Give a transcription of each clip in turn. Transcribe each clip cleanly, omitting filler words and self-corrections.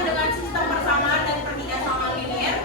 Dengan sistem persamaan dan pertidaksamaan linear,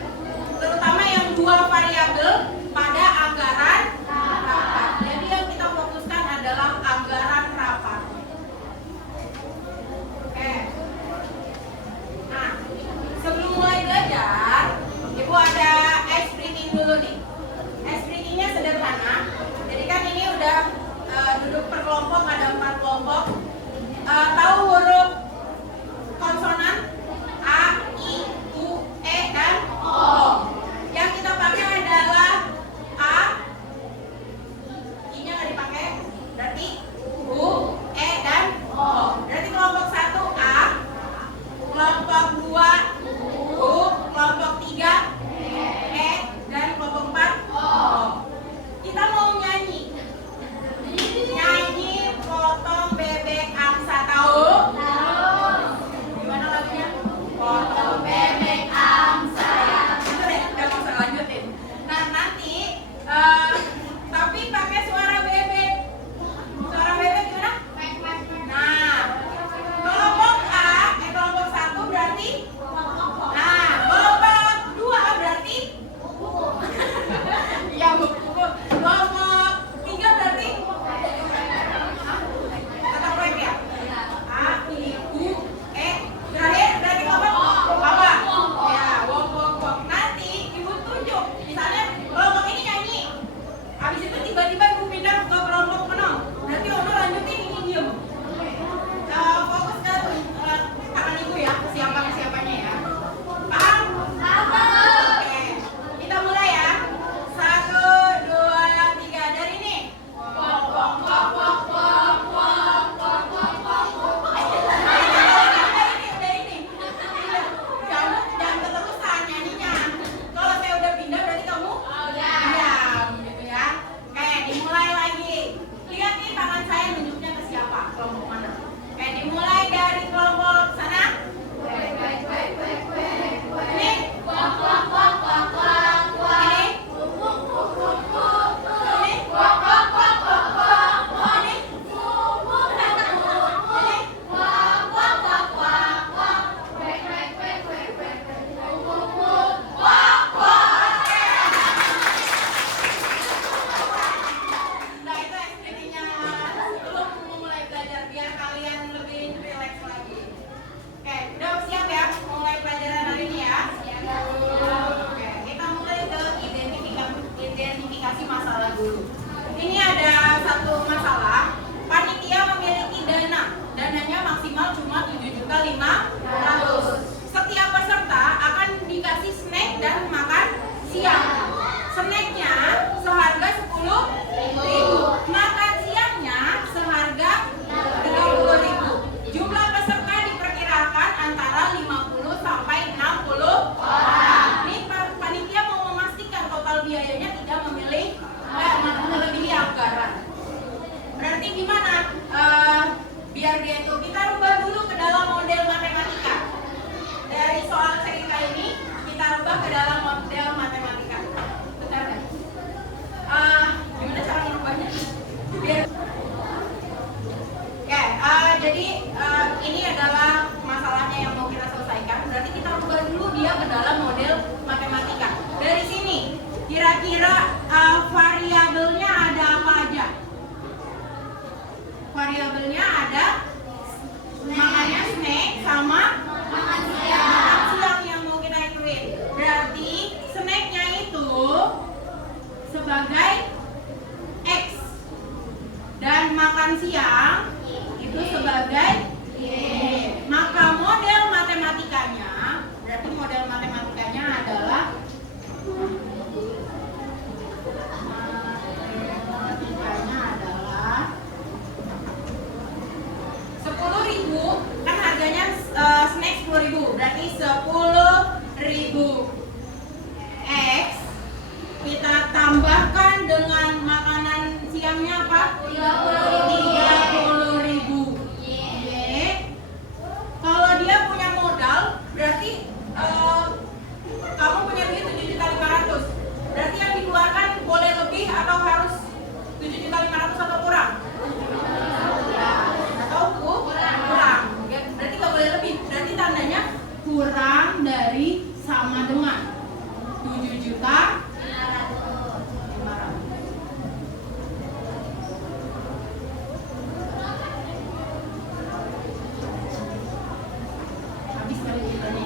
10.000 X kita tambahkan dengan makanan siangnya apa? 30.000 Y. Kalau dia punya modal berarti kamu punya duit 7.500.000. Berarti yang dikeluarkan boleh lebih atau harus 7.500.000 atau kurang? Atau kurang. Berarti nggak boleh lebih. Berarti tandanya kurang dari sama dengan 7.500.000. Habis kali kita ini.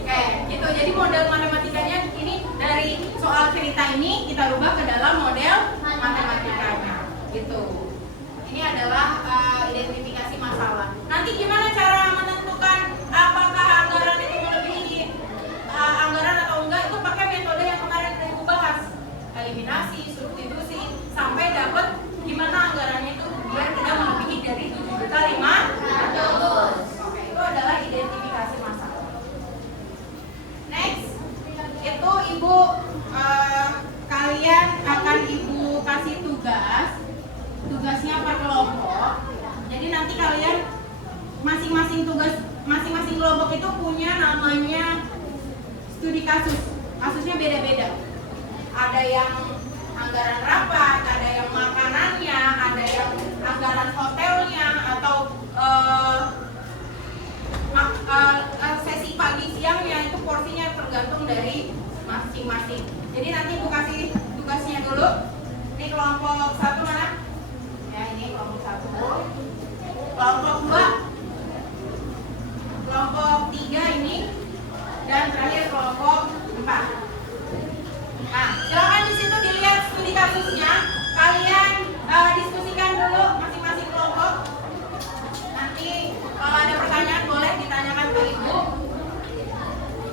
Oke, gitu. Jadi model matematikanya ini dari soal cerita ini kita rubah ke dalam model matematikanya. Gitu. Ini adalah identifikasi masalah. Nanti gimana cara menentukan apakah anggaran itu melebihi anggaran atau enggak? Itu pakai metode yang kemarin Ibu bahas, eliminasi, substitusi, sampai dapat gimana anggarannya itu biar tidak melebihi dari 7.500.000. Oke, itu adalah identifikasi masalah. Next, itu Ibu kalian akan Ibu kasih tugasnya per kelompok. Jadi nanti kalian masing-masing kelompok itu punya namanya studi kasus. Kasusnya beda-beda. Ada yang anggaran rapat, ada yang makanannya, ada yang anggaran hotelnya, atau sesi pagi siangnya, itu porsinya tergantung dari masing-masing. Jadi nanti Ibu kasih tugasnya dulu. Ini kelompok 1 mana? Ya, ini kelompok 1. Kelompok 2, kelompok 3 ini, dan terakhir kelompok 4. Nah, silakan di situ dilihat studi kasusnya. Kalian diskusikan dulu masing-masing kelompok. Nanti kalau ada pertanyaan boleh ditanyakan ke Ibu.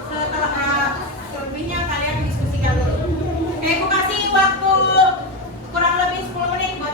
Setelah selebihnya kalian diskusikan dulu. Oke, Ibu kasih waktu kurang lebih 10 menit buat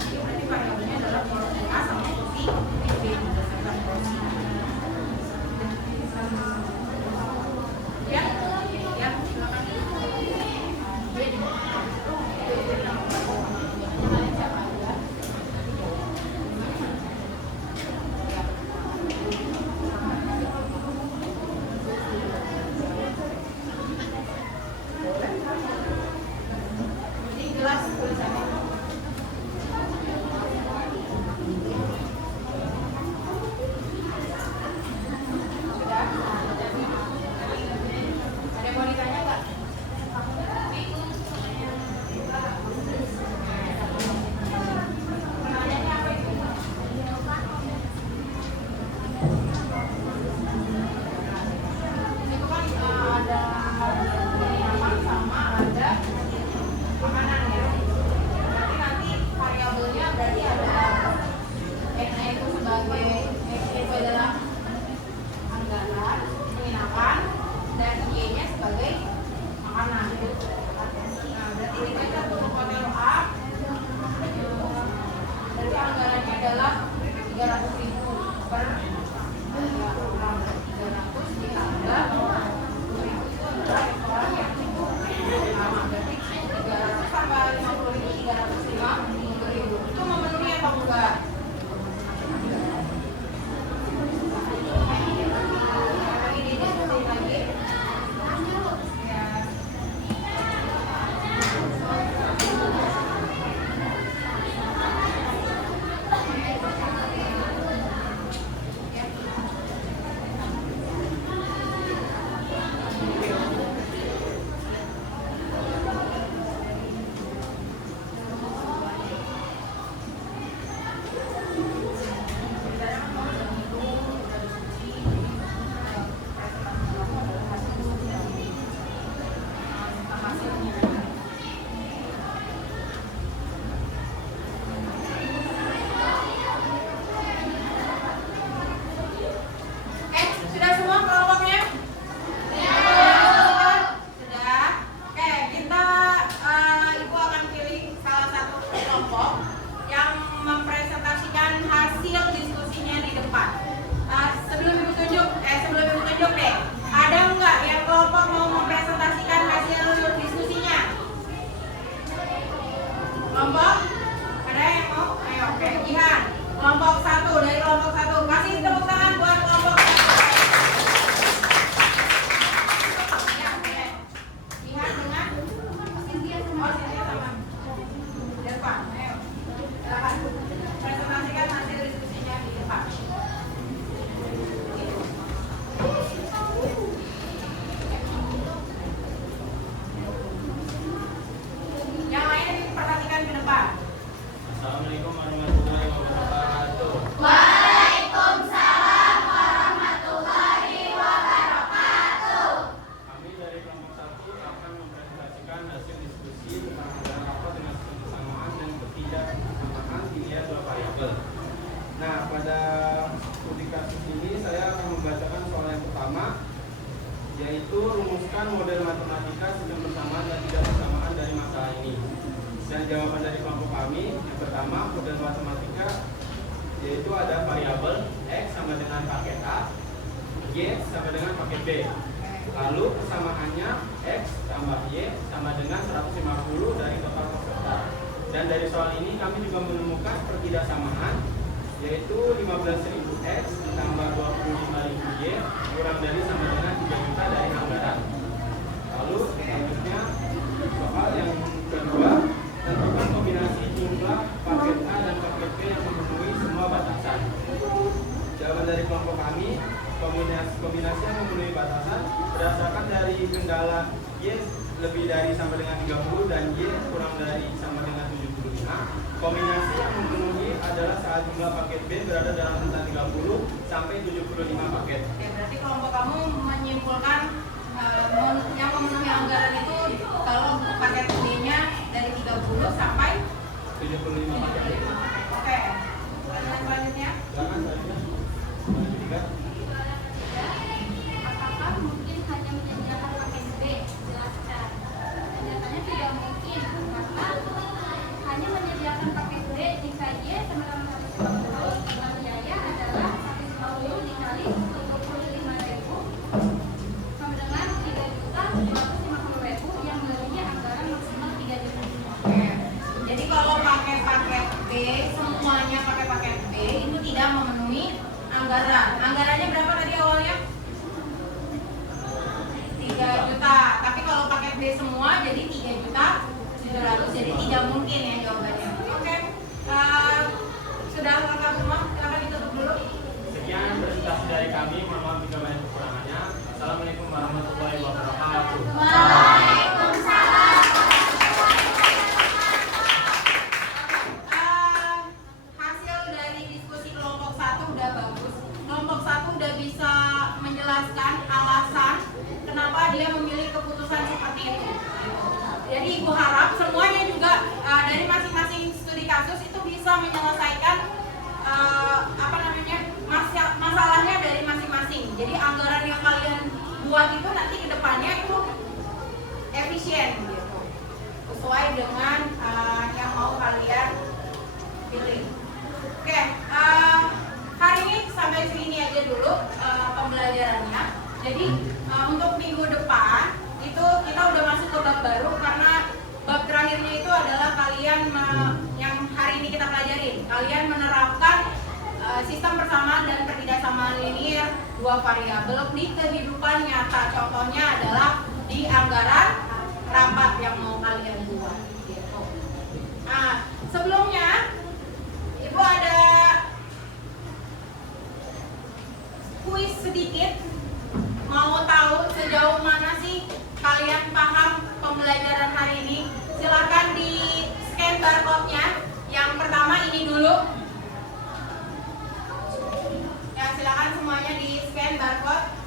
porsi, berarti variabelnya adalah porsi A sama porsi B berdasarkan porsi. Ya, ya, silakan. Ini jelas tulisannya. Sudah? Ada yang mau ditanya nggak? Pertanyaannya apa itu? Itu kan ada penginapan sama ada makanan ya. Berarti nanti variabelnya berarti ada X-nya itu sebagai X-nya itu adalah anggaran penginapan dan Y-nya sebagai makanan. Nah, berarti kita lihat untuk hotel A, berarti anggarannya adalah 300.000 per orang. 300 ditambah 10.000 itu adalah restoran yang sama. Berarti 300 tambah 50.000, 350.000. Itu memenuhi apa enggak? Lagi lagi. Ya. Sudah semua kelompoknya? Sudah. Oke, kita Ibu akan pilih salah satu kelompok yang mempresentasikan hasil diskusinya di depan. Sebelum Ibu tunjuk deh. Ada nggak yang kelompok mau mempresentasikan hasil diskusinya? Kelompok? Ada yang mau? Ayo, oke. Jihan. Kelompok 1, dari kelompok 1. Kasih tepuk tangan buat kelompok 1. Jihan dengan Cynthia sama depan. Ayo. Silakan. Presentasikan hasil diskusinya di depan. Yang lainnya diperhatikan ke depan. Assalamualaikum warahmatullahi wabarakatuh. Waalaikumsalam warahmatullahi wabarakatuh. Kami dari kelompok 1 akan mempresentasikan hasil diskusi tentang anggaran rapat dengan sistem kesamaan dan ketidaksamaan dilihat dua variabel. Nah, pada studi kasus ini saya akan membacakan soal yang pertama, yaitu rumuskan model matematika sistem persamaan dan tidak persamaan dari masalah ini. Dan jawaban dari kelompok kami yang pertama, model matematika yaitu ada variabel X sama dengan paket A, Y sama dengan paket B. Lalu persamaannya X tambah Y sama dengan 150 dari total peserta. Dan dari soal ini kami juga menemukan pertidaksamaan, yaitu 15.000 X ditambah 25.000 Y kurang dari sama dengan 3 juta dari anggaran. Lalu selanjutnya soal yang kedua, tentukan kombinasi jumlah paket A dan paket B yang memenuhi semua batasan. Jawaban dari kelompok kami, kombinasi yang memenuhi batasan berdasarkan dari kendala Y lebih dari sama dengan 30 dan Y kurang dari sama dengan 75. Kombinasi yang memenuhi adalah saat jumlah paket B berada dalam rentang 30 sampai 75 paket. Oke, berarti kelompok kamu menyimpulkan yang memenuhi anggaran itu kalau paket B-nya dari 30 sampai 75 paket. Oke. Pertanyaan selanjutnya. Silakan selanjutnya. Selanjutnya. Apakah mungkin hanya menyediakan paket B? Jelaskan. Nyatanya tidak mungkin, karena hanya menyediakan paket B jika semuanya pakai paket B itu tidak memenuhi anggaran. Anggarannya berapa tadi awalnya? 3 juta. Tapi kalau paket B semua jadi 3 juta 700, jadi tidak mungkin ya jawabannya. Oke. Sudah lengkap semua? Silakan ditutup dulu. Sekian presentasi dari kami. Mohon maaf jika banyak kekurangannya. Assalamualaikum warahmatullahi wabarakatuh. Hasil dari diskusi kelompok 1 udah bagus. Kelompok 1 udah bisa menjelaskan alasan kenapa dia memilih keputusan seperti itu. Jadi ibu harap semuanya juga dari masing-masing studi kasus itu bisa menyelesaikan masalahnya dari masing-masing. Jadi anggaran yang kalian buat itu nanti ke depannya itu efisien gitu, sesuai dengan yang mau kalian pilih. Oke, hari ini sampai sini aja dulu pembelajarannya. Jadi untuk minggu depan itu kita udah masuk ke bab baru karena bab terakhirnya itu adalah kalian yang hari ini kita pelajarin. Kalian menerapkan sistem persamaan dan pertidaksamaan linear 2 variabel di kehidupan nyata. Contohnya adalah di anggaran rapat yang mau kalian buat. Gitu. Nah, sebelumnya Ibu ada kuis sedikit. Mau tahu sejauh mana sih kalian paham pembelajaran hari ini? Silakan di scan barcode-nya. Yang pertama ini dulu. Ya, silakan semuanya di scan barcode.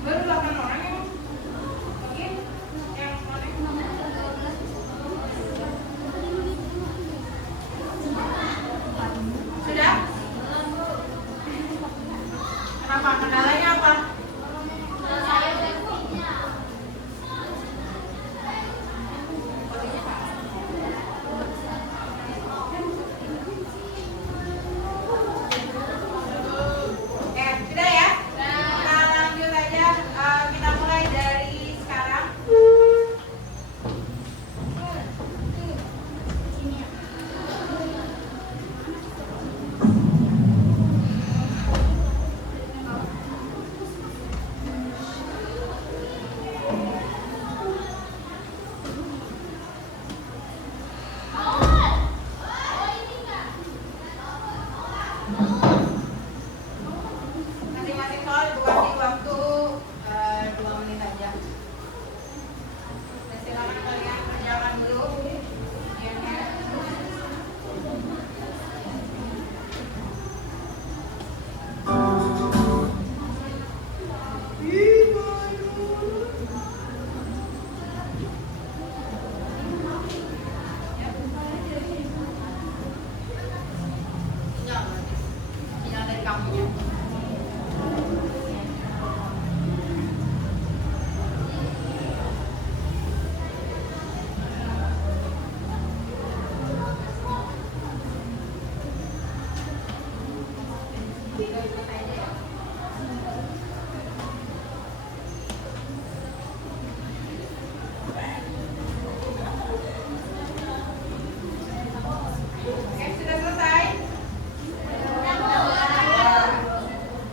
Baru 8 orang yang mungkin yang mana? Sudah? Kenapa? Kendalanya apa? Sudah ya? Kita lanjut aja. Kita mulai dari sekarang. Masing-masing soal ibu kasih waktu 2 menit aja. Dan silakan kalian kerjakan dulu. Sinyal dari kamunya. Oke, sudah selesai?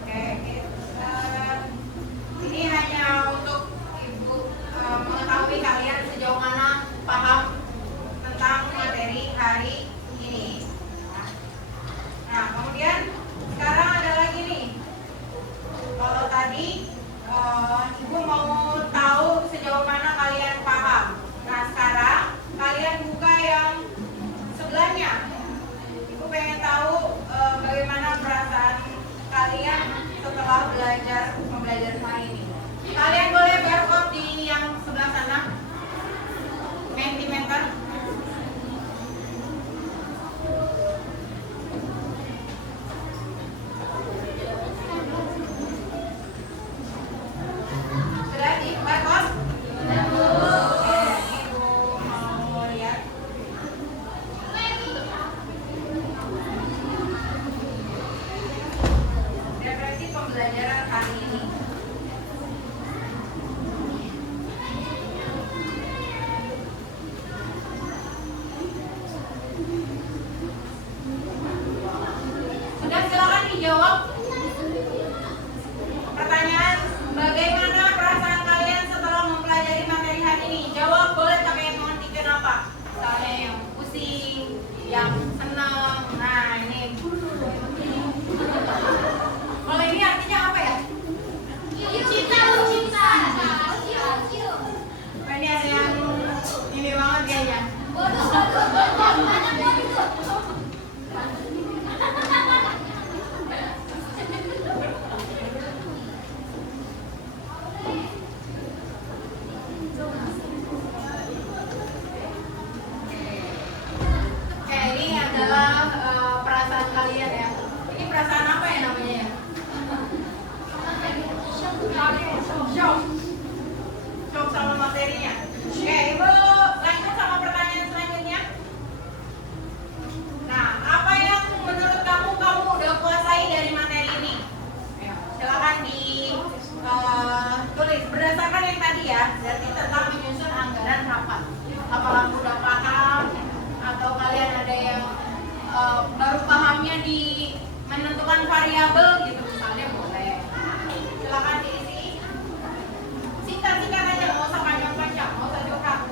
Oke, ini hanya untuk Ibu mengetahui kalian sejauh mana paham tentang materi hari ini. Nah, kemudian sekarang ada lagi nih. Kalau tadi Ibu mau tahu sejauh mana kalian paham. Nah, sekarang kalian buka yang sebelahnya. Ibu pengen tahu bagaimana perasaan kalian setelah belajar pembelajaran hari ini. Kalian boleh barcode di yang sebelah sana, Mentimeter. Sudah di barcode? Oke, Ibu mau lihat. Referensi pembelajaran hari ini. Sudah, silakan dijawab. Pertanyaan, bagaimana perasaan kalian setelah mempelajari materi hari ini? Jawab boleh pakai emoji kenapa? Misalnya yang pusing, yang senang. Nah, ini. Kalau ini artinya apa ya? Oh, ini ada yang ini banget kayaknya. Oke, ini adalah perasaan kalian ya. Ini perasaan apa ya namanya ya? Shock. Shock sama materinya. Oke, Ibu lanjut sama pertanyaan selanjutnya. Nah, apa yang menurut kamu udah kuasai dari materi ini? Ayo, silakan ditulis berdasarkan yang tadi ya. Berarti tentang menyusun anggaran rapat. Apakah udah paham atau kalian ada yang baru pahamnya di menentukan variabel gitu misalnya boleh. Silakan diisi. Singkat-singkat aja, nggak usah panjang-panjang, nggak usah curhat.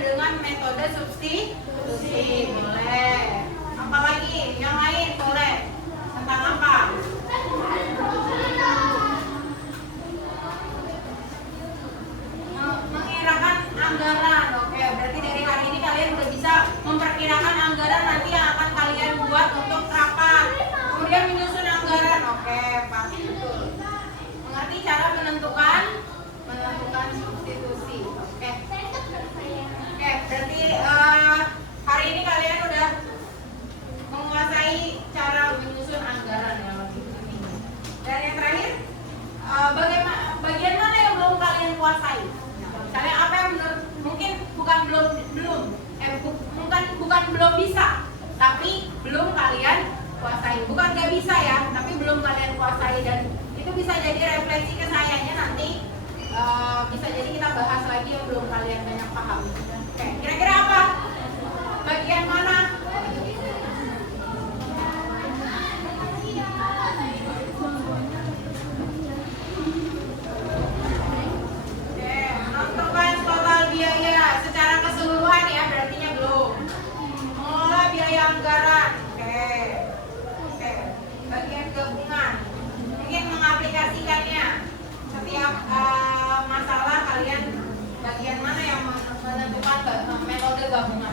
dengan metode substitusi. Boleh. Apalagi yang lain boleh. Tentang apa? Mengirakan anggaran. Oke, berarti dari hari ini kalian udah bisa memperkirakan anggaran nanti yang akan kalian buat untuk rapat. Kemudian menyusun anggaran. Oke, pasti betul. Mengerti cara menentukan substitusi. Oke. Oke, berarti hari ini kalian udah menguasai cara menyusun anggaran ya lebih ini. Dan yang terakhir, bagian mana yang belum kalian kuasai? Misalnya apa yang menurut mungkin bukan belum bisa, tapi belum kalian kuasai. Bukan nggak bisa ya, tapi belum kalian kuasai, dan itu bisa jadi refleksi ke sayanya nanti. Bisa jadi kita bahas lagi yang belum kalian banyak pahami. Oke, kira-kira apa? Bagian mana? Oke, menentukan total biaya secara keseluruhan ya, berartinya belum. Mengelola biaya anggaran. Oke. Bagian gabungan. Mungkin mengaplikasikannya. Setiap masalah kalian bagian mana yang menentukan metode gabungan?